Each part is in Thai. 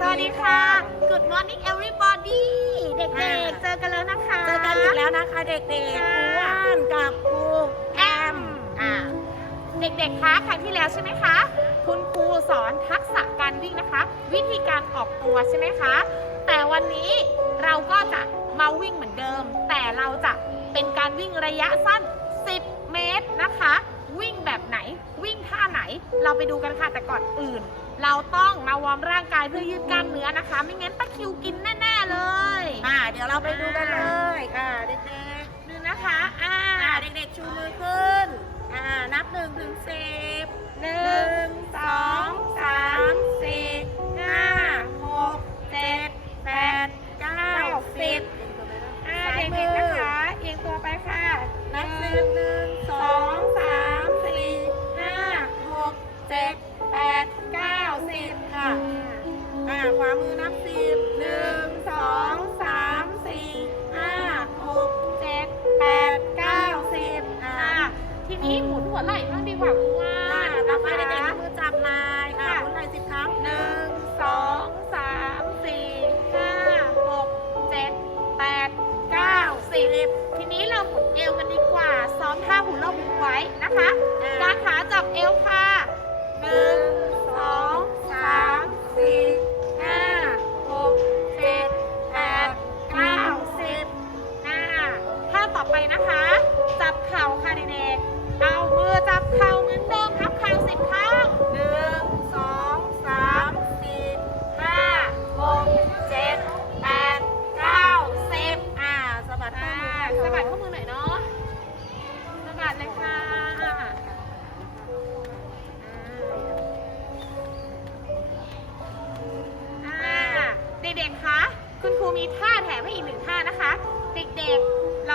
สวัสดีค่ะ Good morning everybody เด็กๆ เจอกันแล้วนะคะ เจอกันอีกแล้วนะคะเด็กๆคค่ะรูว่านกับครูแอมอ่าเด็กๆ คะครั้งที่แล้วใช่ไหมคะ คุณครูสอนทักษะการวิ่งนะคะ วิธีการออกตัวใช่ไหมคะ แต่วันนี้เราก็จะมาวิ่งเหมือนเดิม แต่เราจะเป็นการวิ่งระยะสั้น 10 เมตรนะคะ วิ่งแบบไหน วิ่งท่าไหน เราไปดูกันค่ะ แต่ก่อนอื่น เราต้องมาวอร์มร่างกายเพื่อยืดกล้ามเนื้อนะคะ ไม่งั้นตะคริวกินแน่ๆเลยอ่าเดี๋ยวเราไปดูกันเลยค่ะเด็กดูนะคะอ่าๆอ่าเด็กๆชูมือขึ้นอ่านับหนึ่งถึงสิบหนึ่งสองสามสี่ห้าหกเจ็ดแปดเก้าสิบอ่าเด็กๆนะคะเอียงตัวไปค่ะนับหนึ่งหนึ่งสสอองงสามสี่ห้าหกเจ็ดแปด ขวามือนับสิบหนึ่งสองสามสี่ห้าหกเจ็ดแปดเก้าสิบอ่าอ่าทีนี้หมุนหัวไหล่บ้างดีกว่าคุณว่า อ่านะต่อไป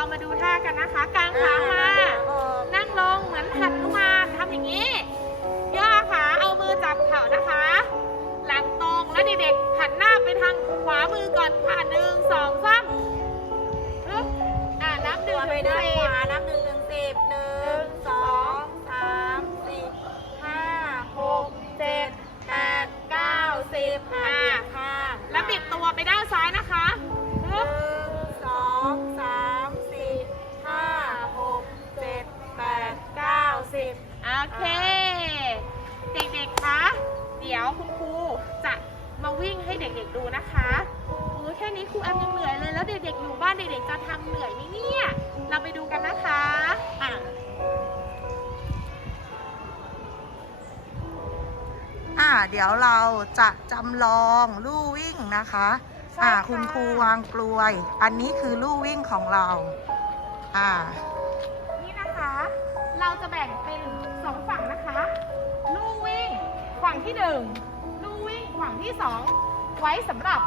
เรามาดูท่ากันนะคะกางขามาออกนั่งลงเหมือนหันนุมานทำอย่างนี้ ย่อขาเอามือจับเข่านะคะ หลังตรงแล้วเด็กๆหันหน้าไปทางขวามือก่อนค่ะหนึ่งสองสาม ค่นี้ครูแอมยังเหนื่อยเลย แล้วเด็กๆอยู่บ้านเด็กๆจะทำเหนื่อยไหมเนี่ย เราไปดูกันนะคะอะอ่าเดี๋ยวเราจะจำลองลู่วิ่งนะคะใช่อ่าค่ะคุณครูวางกลวย อันนี้คือลู่วิ่งของเรา อ่า นี่นะคะ เราจะแบ่งเป็นสองฝั่งนะคะ ลู่วิ่งฝั่งที่หนึ่งลู่วิ่งฝั่งที่สองไว้สำหรับ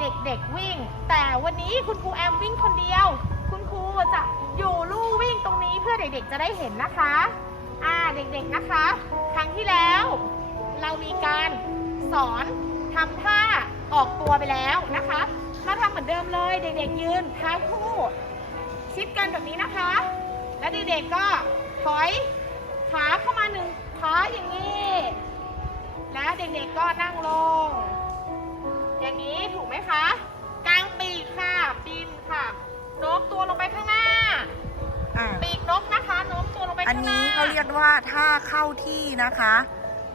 เด็กๆวิ่ง แต่วันนี้คุณครูแอมวิ่งคนเดียว คุณครูจะอยู่ลู่วิ่งตรงนี้เพื่อเด็กๆจะได้เห็นนะคะ อ่าเด็กๆนะคะ ครั้งที่แล้ว เรามีการสอนทำท่าออกตัวไปแล้วนะคะมาทำเหมือนเดิมเลย เด็กๆยืนเท้าคู่ชิดกันแบบนี้นะคะ แล้วเด็กๆก็ถอยขาเข้ามา อันข้างหน้านี้เขาเรียกว่าท่าเข้าที่นะคะ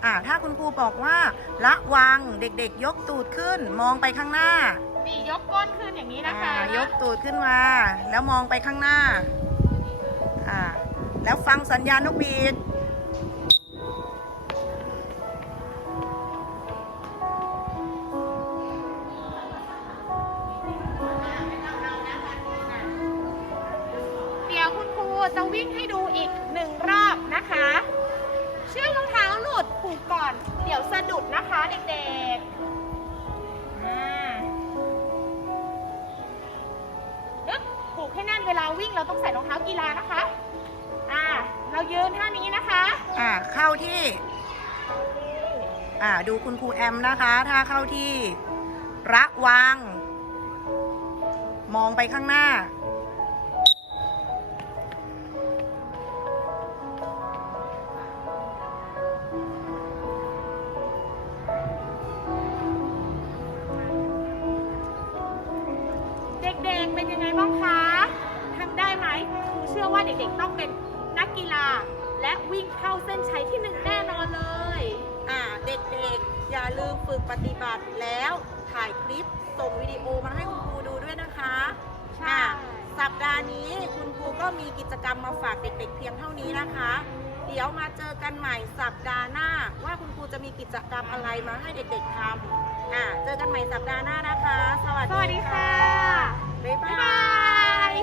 อ่าถ้าคุณครูบอกว่าระวังเด็กๆ ยกตูดขึ้น มองไปข้างหน้านี่ยกก้นขึ้นอย่างนี้นะคะ อ่ายกตูดขึ้นมา แล้วมองไปข้างหน้าอ่าแล้วฟังสัญญาณนกหวีด จะวิ่งให้ดูอีกหนึ่งรอบนะคะ เชือกรองเท้าหลุดผูกก่อน เดี๋ยวสะดุดนะคะเด็กๆอ่าปึ๊บผูกให้แน่นเวลาวิ่งเราต้องใส่รองเท้ากีฬานะคะ อ่า เรายืนท่านี้นะคะ อ่า เข้าที่ อ่า ดูคุณครูแอมนะคะ ถ้าเข้าที่ ระวัง มองไปข้างหน้า เด็กๆต้องเป็นนักกีฬา และวิ่งเข้าเส้นชัยที่หนึ่งแน่นอนเลยอ่าเด็กๆ อย่าลืมฝึกปฏิบัติแล้วถ่ายคลิปส่งวิดีโอมาให้คุณครูดูด้วยนะคะใช่อ่าสัปดาห์นี้คุณครูก็มีกิจกรรมมาฝากเด็กๆ เพียงเท่านี้นะคะ เดี๋ยวมาเจอกันใหม่สัปดาห์หน้า ว่าคุณครูจะมีกิจกรรมอะไรมาให้เด็กๆทำอ่าเจอกันใหม่สัปดาห์หน้านะคะ สวัสสวัสดีค่ะ บ๊ายบ๊าบายบายย